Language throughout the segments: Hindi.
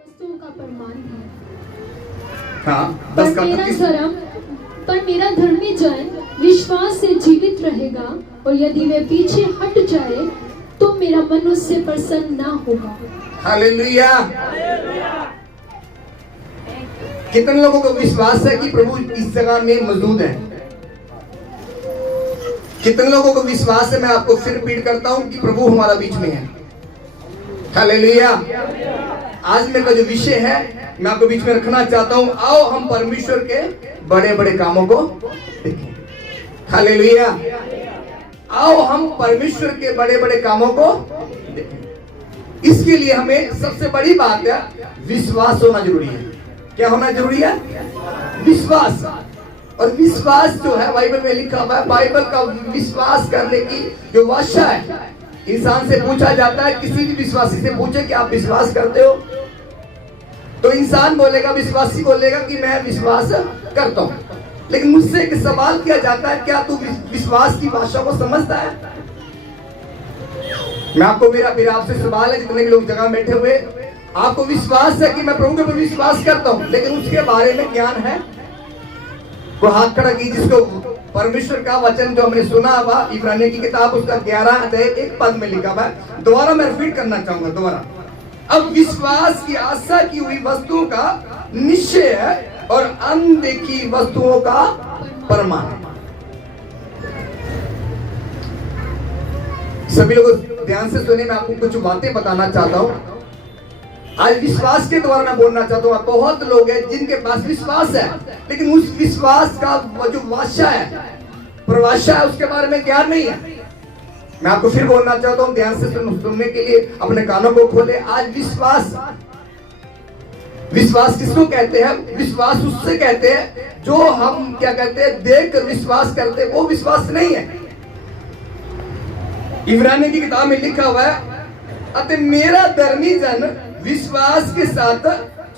वस्तुओं का प्रमाण है। हाँ, 10 का पर मेरा धर्मी जन विश्वास से जीवित रहेगा, और यदि वह पीछे हट जाए तो मेरा मन उससे प्रसन्न ना होगा। हालेलुया। कितने लोगों को विश्वास है कि प्रभु इस जगह में मौजूद है? कितने लोगों को विश्वास है? मैं आपको फिर रिपीट करता हूं कि प्रभु हमारा बीच में है। हालेलुया। आज मेरा जो विषय है मैं आपको बीच में रखना चाहता हूं। आओ हम परमेश्वर के बड़े बड़े कामों को देखें। हालेलुया। आओ हम परमेश्वर के बड़े बड़े कामों को देखें। इसके लिए हमें सबसे बड़ी बात है, विश्वास होना जरूरी है। क्या होना जरूरी है? विश्वास। और विश्वास जो है बाइबल में लिखा हुआ है, बाइबल का विश्वास करने की जो भाषा है, इंसान से पूछा जाता है, किसी भी विश्वासी से पूछे कि आप विश्वास करते हो, तो इंसान बोलेगा, विश्वासी बोलेगा कि मैं विश्वास करता हूं। लेकिन मुझसे एक सवाल किया जाता है, क्या तू विश्वास की भाषा को समझता है? मैं आपको मेरा आपसे सवाल है, जितने भी लोग जगह बैठे हुए, आपको विश्वास है कि मैं प्रभु के ऊपर विश्वास करता हूं, लेकिन उसके बारे में ज्ञान है? वो हाथ खड़ा की जिसको परमेश्वर का वचन जो हमने सुना हुआ, इब्रानियों की किताब उसका 11 अध्याय 1 पद में लिखा हुआ है। दोबारा मैं रिपीट करना चाहूंगा दोबारा। अब विश्वास की आशा की हुई वस्तुओं का निश्चय है और अनदेखी वस्तुओं का प्रमाण। सभी लोग ध्यान से सुने, मैं आपको कुछ बातें बताना चाहता हूं। आज विश्वास के द्वारा मैं बोलना चाहता हूँ। बहुत लोग हैं जिनके पास विश्वास है, लेकिन उस विश्वास का जो भाषा है, परिभाषा है, उसके बारे में ज्ञान नहीं है। मैं आपको फिर बोलना चाहता हूँ, ध्यान से सुनने के लिए अपने कानों को खोले। आज विश्वास किसको कहते हैं? विश्वास उससे कहते हैं जो हम क्या कहते हैं, देख कर विश्वास करते हैं, वो विश्वास नहीं है। इब्रानियों की किताब में लिखा हुआ है, अतः मेरा धर्मी जन विश्वास के साथ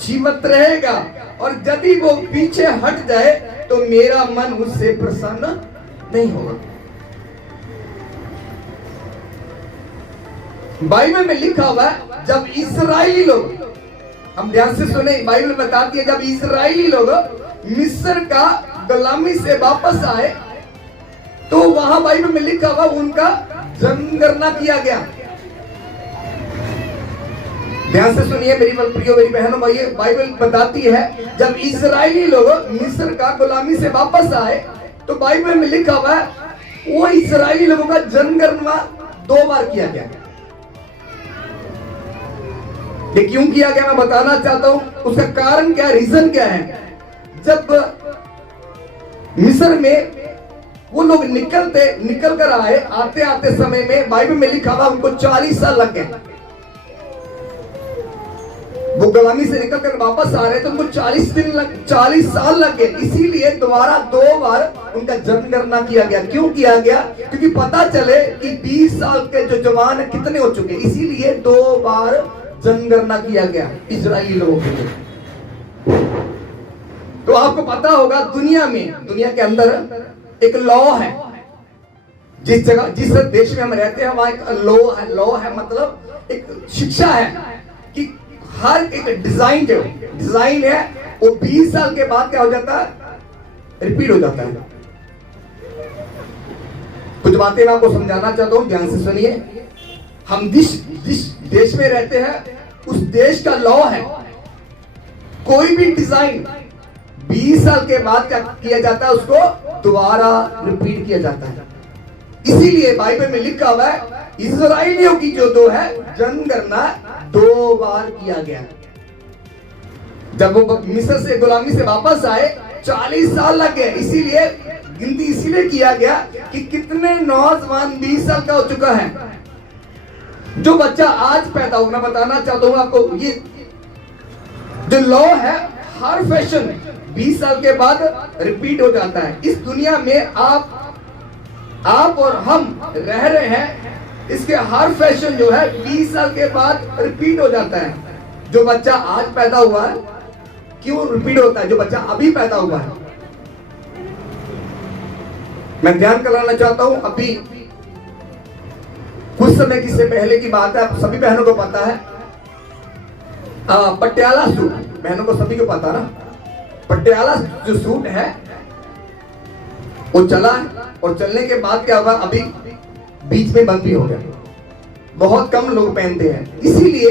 जीवित रहेगा, और यदि वो पीछे हट जाए तो मेरा मन उससे प्रसन्न नहीं होगा। बाइबल में लिखा हुआ है, जब इस्राएली लोग, हम ध्यान से सुने, बाइबल बताती है, जब इस्राएली लोग मिस्र का गुलामी से वापस आए तो वहां बाइबल में लिखा हुआ उनका जनगणना किया गया। ध्यान से सुनिए मेरी प्रियो, मेरी बहनों, भाइयों, बाइबल बताती है जब इस्राएली लोग मिस्र का गुलामी से वापस आए तो बाइबल में लिखा हुआ है वो इस्राएली लोगों का जनगणना 2 बार किया गया। ये क्यों किया गया मैं बताना चाहता हूं। उसका कारण क्या है, रीजन क्या है? जब मिस्र में वो लोग निकल कर आए, आते आते समय में बाइबल में लिखा हुआ उनको 40 साल लग गए। वो गुलामी से निकल कर वापस आ रहे तो उनको 40 साल लग गए। इसीलिए दोबारा 2 बार उनका जनगणना किया गया। क्यों किया गया? क्योंकि पता चले कि 20 साल के जो जवान कितने हो चुके, इसीलिए 2 बार जनगणना किया गया इजरायली लोगों के लिए। तो आपको पता होगा दुनिया के अंदर एक लॉ है। जिस देश में हम रहते हैं वहां एक लॉ है, मतलब एक शिक्षा है कि हर एक डिजाइन है वो 20 साल के बाद क्या हो जाता है, रिपीट हो जाता है। कुछ बातें मैं आपको समझाना चाहता हूं, ध्यान से सुनिए। हम जिस देश में रहते हैं उस देश का लॉ है, कोई भी डिजाइन 20 साल के बाद क्या किया जाता है, उसको दोबारा रिपीट किया जाता है। इसीलिए बाइबल में लिखा हुआ है इस्राएलियों की जो 2 है जनगणना 2 बार किया गया। जब वो मिस्र से गुलामी से वापस आए 40 साल लग गए। इसीलिए गिनती इसीलिए किया गया कि कितने नौजवान 20 साल का हो चुका है। जो बच्चा आज पैदा हो, मैं बताना चाहता हूं आपको, ये जो लॉ है हर फैशन 20 साल के बाद रिपीट हो जाता है। इस दुनिया में आप और हम रह रहे हैं, इसके हर फैशन जो है 20 साल के बाद रिपीट हो जाता है। जो बच्चा आज पैदा हुआ है क्यों रिपीट होता है? जो बच्चा अभी पैदा हुआ है, मैं ध्यान कराना चाहता हूं, अभी कुछ समय से पहले की बात है, आप सभी बहनों को पता है पटियाला सूट, बहनों को सभी को पता ना, पटियाला जो सूट है वो चला और चलने के बाद क्या हुआ, अभी बीच में बंद भी हो गया, बहुत कम लोग पहनते हैं। इसीलिए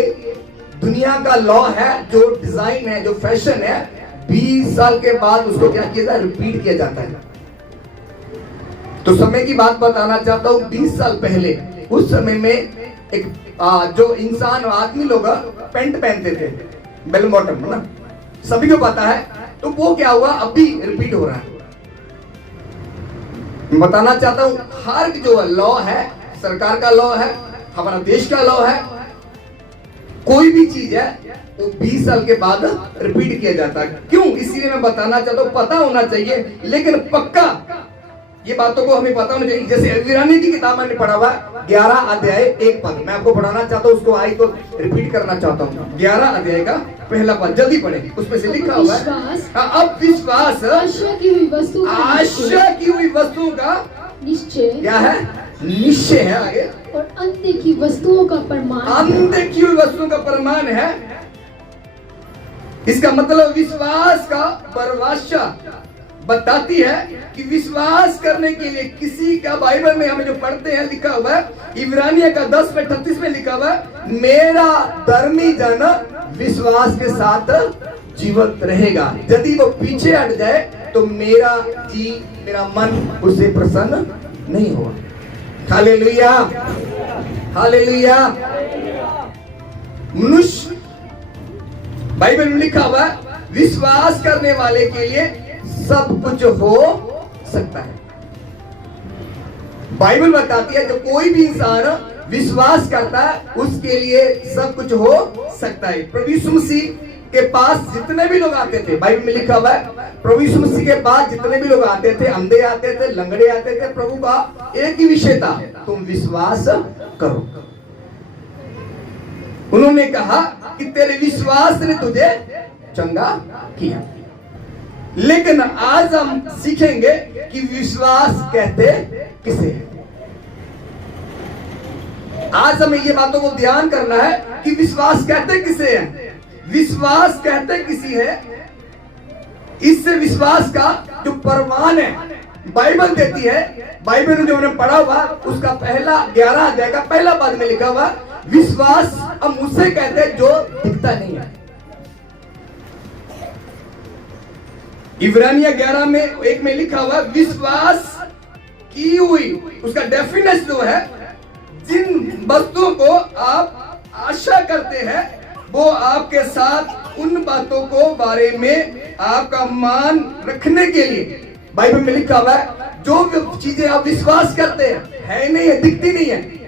दुनिया का लॉ है, जो डिजाइन है, जो फैशन है, 20 साल के बाद उसको क्या किया जाता है, रिपीट किया जाता है। तो समय की बात बताना चाहता हूं, 20 साल पहले उस समय में एक जो इंसान आदमी लोग पैंट पहनते थे बेल बॉटम ना, सभी को पता है, तो वो क्या हुआ, अभी रिपीट हो रहा है। मैं बताना चाहता हूं, हर जो लॉ है, सरकार का लॉ है, हमारा देश का लॉ है, कोई भी चीज है वो 20 साल के बाद रिपीट किया जाता है। क्यों? इसीलिए मैं बताना चाहता हूं, पता होना चाहिए, लेकिन पक्का ये बातों को हमें पता होना चाहिए। जैसे इब्रानी की किताब मैंने पढ़ा हुआ 11 अध्याय 1 पद, मैं आपको पढ़ाना चाहता हूँ, उसको आई तो रिपीट करना चाहता हूँ। 11 अध्याय का पहला पद, जल्दी पढ़े, उसमें से लिखा हुआ है, अब विश्वास आशा की हुई वस्तुओं का निश्चय क्या है, निश्चय है। आगे, और अनदेखी वस्तुओं का प्रमाण, अनदेखी हुई वस्तुओं का प्रमाण है। इसका मतलब विश्वास का परिभाषा बताती है कि विश्वास करने के लिए किसी का, बाइबल में हमें जो पढ़ते हैं लिखा हुआ है, इब्रानिया का 10:38 में लिखा हुआ है, मेरा धर्मी जन विश्वास के साथ जीवित रहेगा, यदि वो पीछे हट जाए तो मेरा मन उससे प्रसन्न नहीं होगा। Hallelujah, hallelujah. मनुष्य, बाइबल में लिखा हुआ है, विश्वास करने वाले के लिए सब कुछ हो सकता है। बाइबल बताती है, जब कोई भी इंसान विश्वास करता है उसके लिए सब कुछ हो सकता है। प्रभु यीशु मसीह के पास जितने भी लोग आते थे, बाइबल में लिखा हुआ है, प्रभु यीशु मसीह के पास जितने भी लोग आते थे, अंधे आते थे, लंगड़े आते थे, प्रभु का एक ही विषय था, तुम विश्वास करो। उन्होंने कहा कि तेरे विश्वास ने तुझे चंगा किया। लेकिन आज हम सीखेंगे कि विश्वास कहते किसे है। आज हमें ये बातों को ध्यान करना है कि विश्वास कहते किसे है। विश्वास कहते किसी है, इससे विश्वास का जो प्रमाण है बाइबल देती है। बाइबल में जो हमने पढ़ा हुआ उसका पहला 11 अध्याय का पहला पद में लिखा हुआ, विश्वास हम उसे कहते हैं जो दिखता नहीं है। इब्रानिया 11 में 1 में लिखा हुआ, विश्वास की हुई, उसका डेफिनेशन जो है, जिन वस्तुओं को आप आशा करते हैं वो आपके साथ उन बातों को बारे में आपका मान रखने के लिए, बाइबल में लिखा हुआ है, जो चीजें आप विश्वास करते हैं है नहीं है, दिखती नहीं है,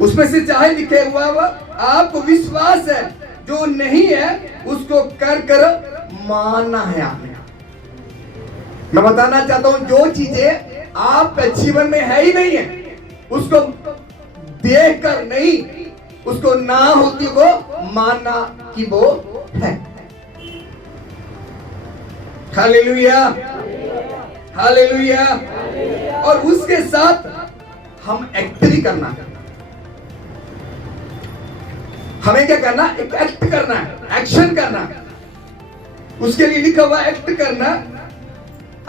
उसमें से चाहे लिखे हुआ आपको विश्वास है, जो नहीं है उसको कर कर मानना है आपने। मैं बताना चाहता हूं, जो चीजें आपके जीवन में है ही नहीं है उसको देख कर नहीं, उसको ना होती वो मानना कि वो है। Hallelujah, hallelujah. और उसके साथ हम एक्ट भी करना है। हमें क्या करना, एक एक्ट करना है, एक्शन करना है। उसके लिए लिखा हुआ एक्ट करना,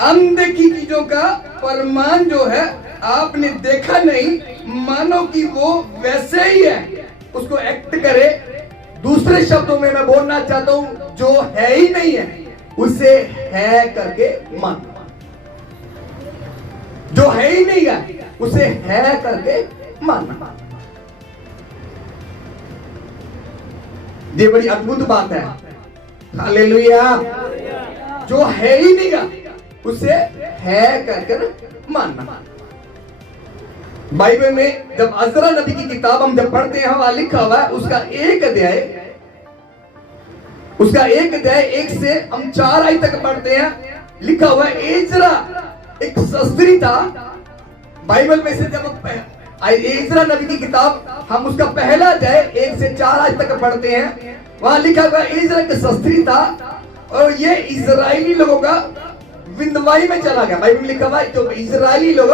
अनदेखी चीजों का प्रमाण जो है, आपने देखा नहीं, मानो कि वो वैसे ही है, उसको एक्ट करे। दूसरे शब्दों में मैं बोलना चाहता हूं, जो है ही नहीं है उसे है करके मान। जो है ही नहीं है उसे है करके मानना। ये बड़ी अद्भुत बात है। हालेलुया। जो है ही नहीं है उसे है कहकर मानना। बाइबल में जब अज़रा नबी की किताब हम जब पढ़ते हैं, वहां लिखा हुआ है उसका एक अध्याय 1 से हम 4 आयत तक पढ़ते हैं। लिखा हुआ है, एजरा एक शास्त्री था। बाइबल में से जब एजरा नबी की किताब हम उसका पहला अध्याय 1 से 4 आयत तक पढ़ते हैं, वहां लिखा हुआ एजरा एक शास्त्री था और ये इजरायली लोगों का विंदवाई में चला गया। बाइबल में लिखा हुआ है, जो इजरायली लोग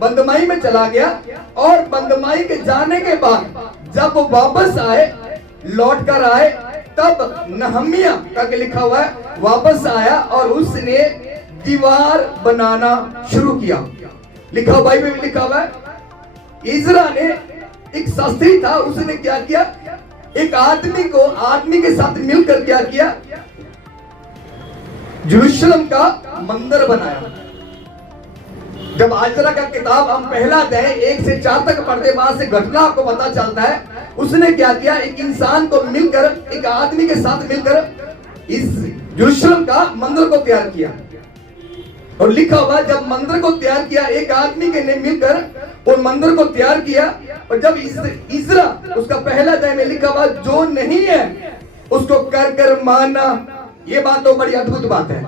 बंदमाई में चला गया और बंदमाई के जाने के बाद जब वो वापस आए लौट कर आए, तब नहम्याह करके लिखा हुआ है वापस आया और उसने दीवार बनाना शुरू किया। लिखा हुआ बाइबल में लिखा हुआ है इज़रा ने, एक शास्त्री था, उसने क्या किया, एक आदमी के साथ मिलकर क्या किया, यरूशलेम का मंदिर बनाया। जब इज़रा का किताब हम पहला अध्याय 1 से 4 तक पढ़ते, वहां से घटना आपको पता चलता है उसने क्या किया, एक इंसान को मिलकर, एक आदमी के साथ मिलकर इस यरूशलेम का मंदिर को तैयार किया। और लिखा हुआ जब मंदिर को तैयार किया, एक आदमी के ने मिलकर उन मंदिर को तैयार किया। और जब इज़रा, उसका पहला अध्याय में लिखा हुआ जो नहीं है उसको कर कर मानना। ये बात तो बड़ी अद्भुत बात है।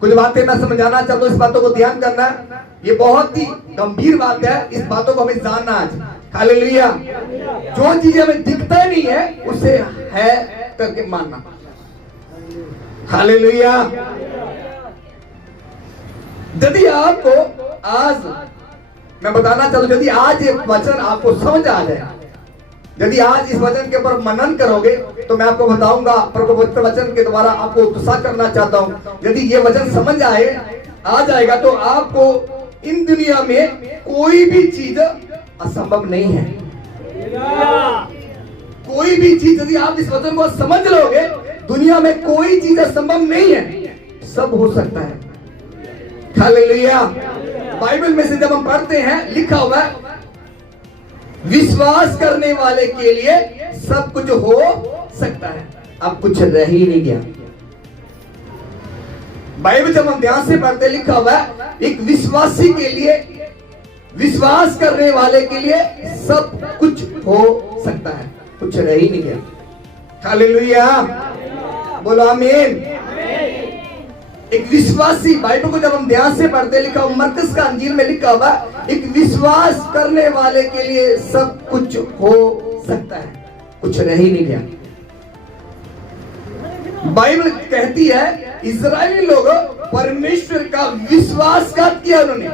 कुछ बातें मैं समझाना चाहता हूं, इस बातों को ध्यान करना। ये बहुत ही गंभीर बात है, इस बातों को हमें जानना आज। हालेलुया। जो चीजें हमें दिखता नहीं है उसे है करके मानना। हालेलुया। यदि आपको आज मैं बताना चाहूं, यदि आज ये वचन आपको समझ आ जाए, यदि आज इस वचन के ऊपर मनन करोगे तो मैं आपको बताऊंगा, पवित्र वचन के द्वारा आपको उत्साह करना चाहता हूं। यदि ये वचन समझ आ जाएगा तो आपको इन दुनिया में कोई भी चीज असंभव नहीं है। कोई भी चीज, यदि आप इस वचन को समझ लोगे, दुनिया में कोई चीज असंभव नहीं है, सब हो सकता है। हालेलुया। बाइबल में से जब हम पढ़ते हैं, लिखा हुआ है विश्वास करने वाले के लिए सब कुछ हो सकता है। अब कुछ रह ही नहीं गया। बाइबल जब हम ध्यान से पढ़ते, लिखा हुआ है एक विश्वासी के लिए, विश्वास करने वाले के लिए सब कुछ हो सकता है, कुछ रह ही नहीं गया। हालेलुया। बोलो आमीन। एक विश्वासी, बाइबल को जब हम ध्यान से पढ़ते, लिखा हुआ मरकुस का अंजील में लिखा हुआ एक विश्वास करने वाले के लिए सब कुछ हो सकता है, कुछ रह ही नहीं गया। बाइबल कहती है इजरायली लोग परमेश्वर का विश्वासघात किया उन्होंने।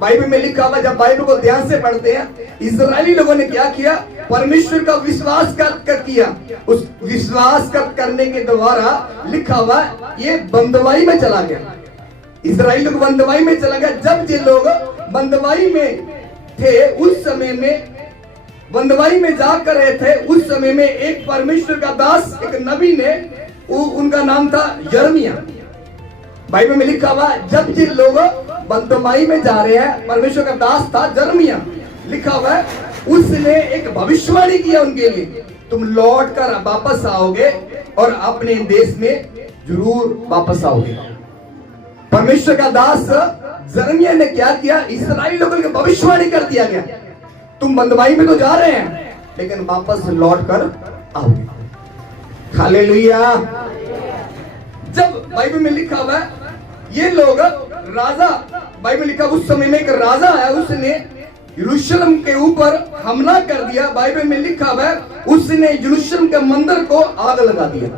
बाइबल में लिखा हुआ, जब बाइबल को ध्यान से पढ़ते हैं, इजरायली लोगों ने क्या किया, परमेश्वर का विश्वासघात किया। उस विश्वासघात करने के द्वारा लिखा हुआ ये बंदवाई में चला गया। इजराइल लोग बंदवाई में चला गया। जब ये लोग बंदवाई में थे, उस समय में बंदवाई में जाकर रहे थे, उस समय में एक परमेश्वर का दास, एक नबी ने, उनका नाम था यिर्मयाह। बाइबल में लिखा हुआ जब ये लोग बंदवाई में जा रहे हैं, परमेश्वर का दास था यिर्मयाह, लिखा हुआ है उसने एक भविष्यवाणी किया उनके लिए, तुम लौट कर वापस आओगे और अपने देश में जरूर वापस आओगे। परमेश्वर का दास यिर्मयाह ने क्या किया, इस्राएली लोगों की भविष्यवाणी कर दिया गया, तुम बंदवाई में तो जा रहे हैं लेकिन वापस लौट कर आओगे। हालेलुया। जब बाइबल में लिखा हुआ है ये लोग राजा, बाइबल लिखा उस समय में एक राजा आया, उसने यरूशलेम के ऊपर हमला कर दिया। बाइबल में लिखा हुआ है उसने यरूशलेम के मंदिर को आग लगा दिया।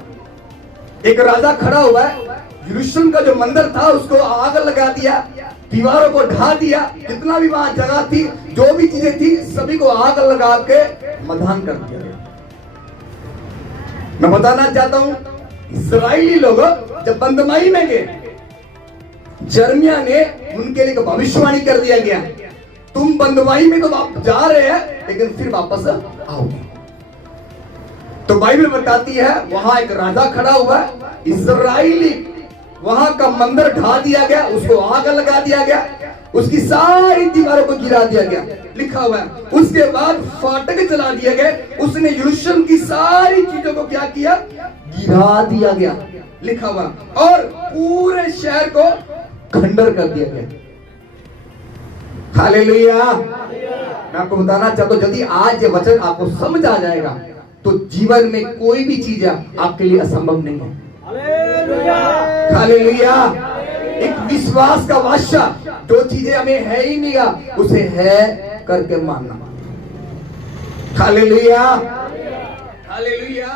एक राजा खड़ा हुआ है, यरूशलेम का जो मंदिर था उसको आग लगा दिया, दीवारों को ढा दिया, जितना भी वहां जगह थी, जो भी चीजें थी, सभी को आग लगा के मधान कर दिया गया। मैं बताना चाहता हूं, इस्राएली लोग जब बंदवाई में गए, यिर्मयाह ने उनके लिए भविष्यवाणी कर दिया गया, तुम बंदवाई में तो आप जा रहे हैं लेकिन फिर वापस आओगे। तो बाइबल बताती है वहां एक राजा खड़ा हुआ है, इस्राएली, वहां का मंदिर ढा दिया गया, उसको आग लगा दिया गया, उसकी सारी दीवारों को गिरा दिया गया, लिखा हुआ है। उसके बाद फाटक जला दिए गए, उसने यरूशलेम की सारी चीजों को क्या किया, गिरा दिया गया, लिखा हुआ, और पूरे शहर को खंडर कर दिया गया। हालेलुया। मैं आपको बताना चाहता हूं, यदि आज ये वचन आपको समझ आ जाएगा तो जीवन में कोई भी चीज आपके लिए असंभव नहीं है। हालेलुया। एक विश्वास का वाचा, जो चीजें हमें है ही नहीं उसे है करके मानना। हालेलुया। हालेलुया।